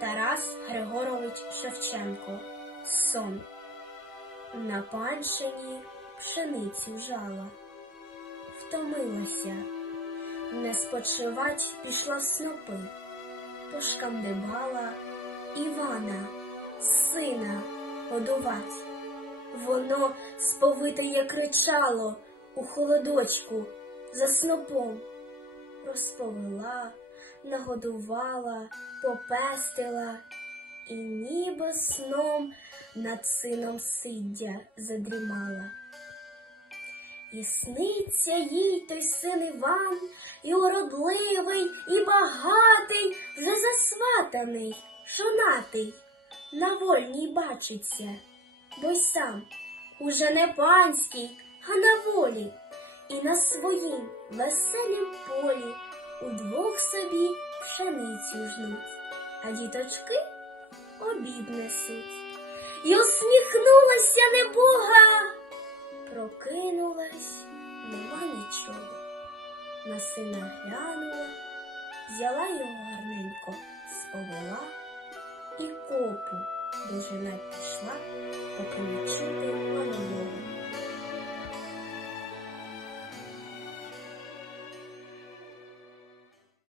Тарас Григорович Шевченко. Сон. На панщині пшеницю жала, втомилася, не спочивать пішла в снопи, пошкандибала Івана, сина годувать. Воно сповитає кричало у холодочку за снопом розповела, нагодувала, попестила і ніби сном над сином сиддя задрімала. І сниться їй той син Іван, і уродливий, і багатий, вже засватаний, жонатий, на вольній бачиться, бо й сам уже не панський, а на волі і на своїм веселім полі удвох собі пшеницю жнуть, а діточки обід несуть. І усміхнулася небога, прокинулась, нема нічого. На сина глянула, взяла його гарненько, сповела і копу дожина пішла, поки не чути панового.